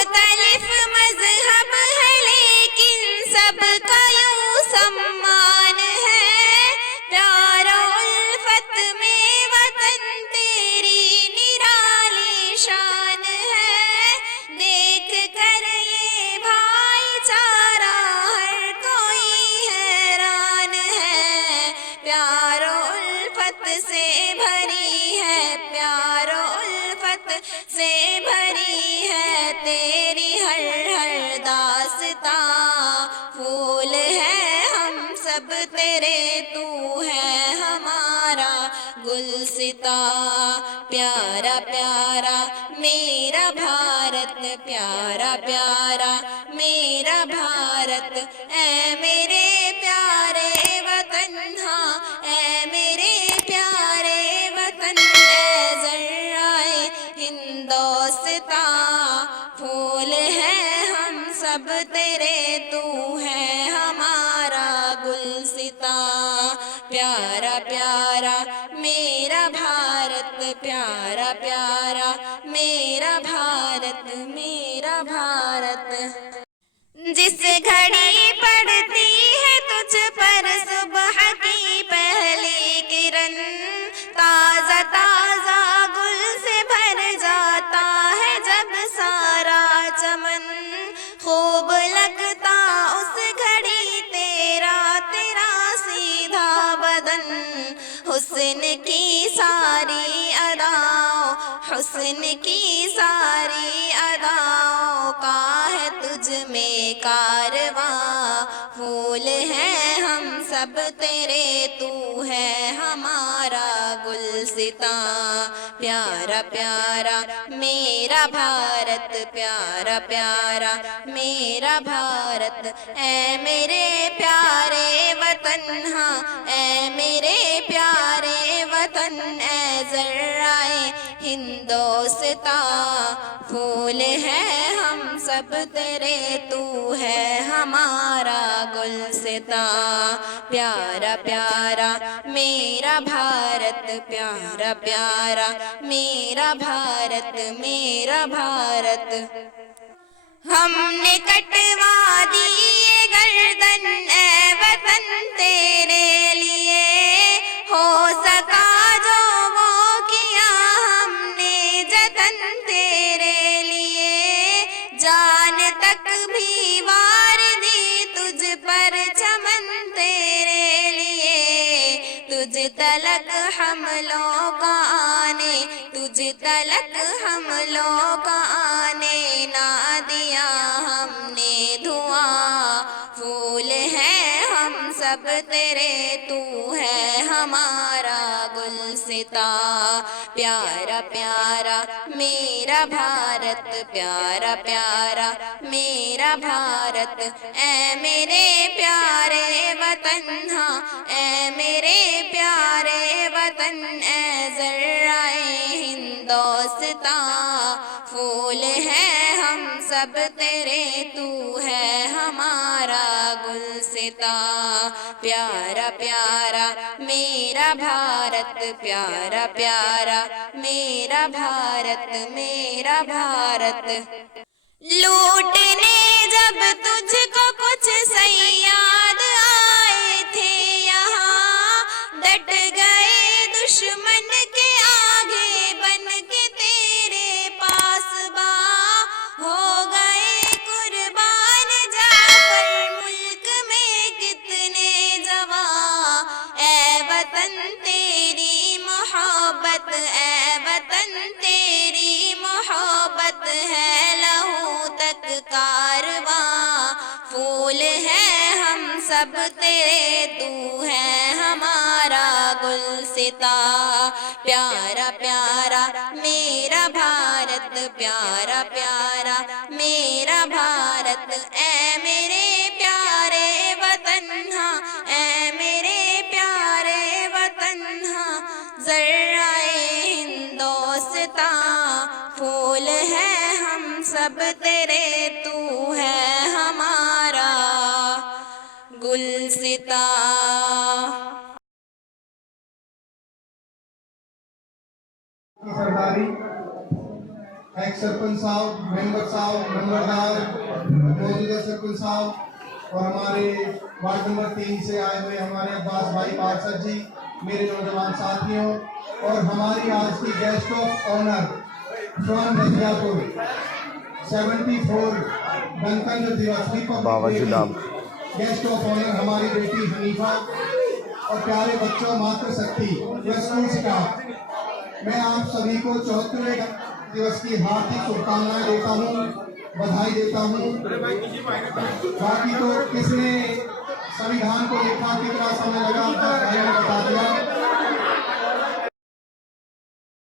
مختلف مذہب ہے لیکن سب کا یوں سمان ہے، پیار و الفت میں وطن تیری نرالی شان ہے، دیکھ کر یہ بھائی چارہ ہر کوئی حیران ہے، پیار و الفت سے بھری ہے، پیار و الفت سے بھری ہے تیری ہر ہر داستاں، پھول ہے ہم سب تیرے، تو ہے ہمارا گلستاں، پیارا پیارا میرا بھارت، پیارا پیارا میرا بھارت، اے میرے پیارے وطن، ہاں اے میرے پیارے وطن، اے ذرائع ہندوستاں، پھول ہے ہم سب تیرے، تو ہے ہمارا گلستاں، پیارا پیارا میرا بھارت، پیارا پیارا میرا بھارت، میرا بھارت، جس گھڑی پڑتی ہے تجھ پر صبح کی پہلی کرن، تازہ تازہ گل سے بھر جاتا ہے جب سارا چمن، خوب لگتا اس گھڑی تیرا تیرا سیدھا بدن، حسن کی ساری اداؤں، حسن کی ساری اداؤں کا ہے تجھ میں کارواں، پھول ہیں ہم سب تیرے، تو ہے ہمارا گلستاں، پیارا پیارا میرا بھارت، پیارا پیارا میرا بھارت، اے میرے پیارے وطن، ہاں اے میرے پیارے وطن، اے ذرائع ہندوستاں، پھول ہے ہم سب تیرے، تو ہے ہمارا گلستاں، پیارا پیارا میرا بھارت، پیارا پیارا میرا بھارت، میرا بھارت، ہم نے کٹوا دی یہ گردن اے وطن تیرے لیے، ہو سکا جو وہ کیا ہم نے جتن تیرے لیے، جان تک بھی وار دی تجھ پر چمن تیرے لیے، تجھ تلک حملوں کا آنے، تجھ تلک حملوں کا آنے نہ دیا ہم نے دھواں، پھول ہیں ہم سب تیرے، تو ہے ہمارا گلستاں، پیارا پیارا میرا بھارت، پیارا پیارا میرا بھارت، اے میرے پیارے وطن، ہاں اے میرے پیارے وطن، اے ذرائع ہندوستاں، پھول ہیں ہم سب تیرے، تو ہے ہمارا گلستاں، پیارا پیارا میرا بھارت، پیارا پیارا میرا بھارت، میرا بھارت، لوٹنے جب تجھ کو کچھ صیاد آئے تھے یہاں، ڈٹ گئے دشمن کے آگے بن کے تیرے پاسباں، ہو گئے قربان جعفر ملک میں کتنے جواں، اے وطن تیری محبت، اے وطن تیری محبت ہے لہو تک کارواں، پھول ہیں ہم سب تیرے، تو ہے ہمارا گلستاں، پیارا پیارا میرا بھارت، پیارا پیارا میرا بھارت، اے میرے پیارے وطن، ہاں اے میرے پیارے وطن، ہاں ذرائع ہندوستاں، پھول ہیں ہم سب تیرے، تو ہے ہمارا گلستاں۔ سرداری ایکس سرپنچ صاحب، ممبر صاحب، نمبردار، موجودہ سرپنچ صاحب اور ہمارے وارڈ نمبر 3 سے آئے ہوئے ہمارے عباس بھائی پارسد جی، میرے نوجوان ساتھیوں اور ہماری آج کی guest of honour from Razia پور 74 گنتنتر دیوس ریپبلک گیسٹ آف آنر ہماری بیٹی حنیفہ اور پیارے بچوں ماتر شکتی اسکول سٹاف، میں آپ سبھی کو 74ویں دیوس کی ہاردک شبھکامنائیں دیتا ہوں، بدھائی دیتا ہوں۔ باقی تو کس نے سنویدھان کو لکھا کتنا سمے لگا بھائی نے بتا دیا،